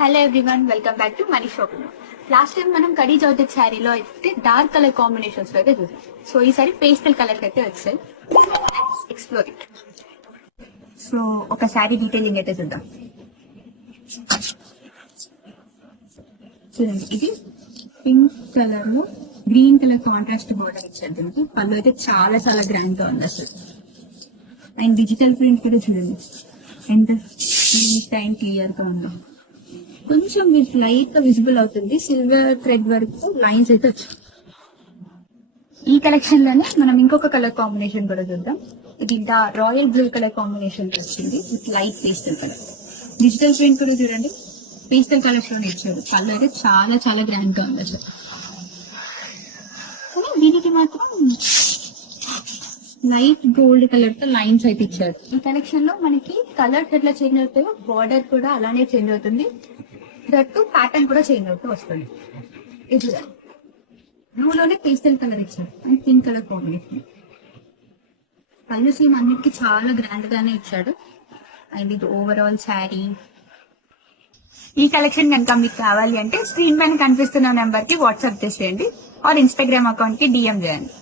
Hello everyone, welcome back to money shopping. Last time మనం కడీ చౌదత్ శారీలో అయితే డార్క్ కలర్ కాంబినేషన్స్ లో అయితే చూసాం. సో ఈసారి పేస్టల్ కలర్ అయితే వచ్చాయి. Explore it. సో ఒక శారీ డీటెయిలింగ్ అయితే చూద్దాం. చూడండి, ఇది పింక్ కలర్ లో గ్రీన్ కలర్ కాంట్రాస్ట్ బోర్డర్ ఇచ్చారు. దీనికి పళ్ళు అయితే చాలా చాలా గ్రాండ్ గా ఉంది అసలు. అండ్ డిజిటల్ ప్రింట్ కూడా చూడండి ఎంత నీట్ అండ్ క్లియర్ గా ఉందో. కొంచెం మీకు లైట్ గా విజిబుల్ అవుతుంది. సిల్వర్ థ్రెడ్ వరకు లైన్స్ అయితే వచ్చాయి. ఈ కలెక్షన్ లోనే మనం ఇంకొక కలర్ కాంబినేషన్ కూడా చూద్దాం. ఇది రాయల్ బ్లూ కలర్ కాంబినేషన్ వచ్చింది with light pastel colour. Digital print కూడా చూడండి, పేస్టల్ కలర్స్ లోనే ఇచ్చారు. కలర్ అయితే చాలా చాలా గ్రాండ్ గా ఉంది అసలు. కానీ దీనికి మాత్రం లైట్ గోల్డ్ కలర్ తో లైన్స్ అయితే ఇచ్చారు. ఈ కలెక్షన్ లో మనకి కలర్స్ ఎట్లా చేంజ్ అవుతాయో బార్డర్ కూడా అలానే చేంజ్ అవుతుంది. దట్టు ప్యాటర్న్ కూడా చేంజ్ అవుతూ వస్తుంది. ఇది బ్లూలోనే పేస్టల్ కలర్ ఇచ్చారు అండ్ పింక్ కలర్ కాంబినేషన్. పళ్ళు సీమ్ అన్నిటికీ చాలా గ్రాండ్ గానే ఇచ్చాడు. అండ్ ఇది ఓవరాల్ శారీ. ఈ కలెక్షన్ కనుక మీకు కావాలి అంటే స్క్రీన్ పైన కనిపిస్తున్న నెంబర్ కి వాట్సాప్ చేసేయండి ఆర్ ఇన్స్టాగ్రామ్ అకౌంట్ కి డిఎం చేయండి.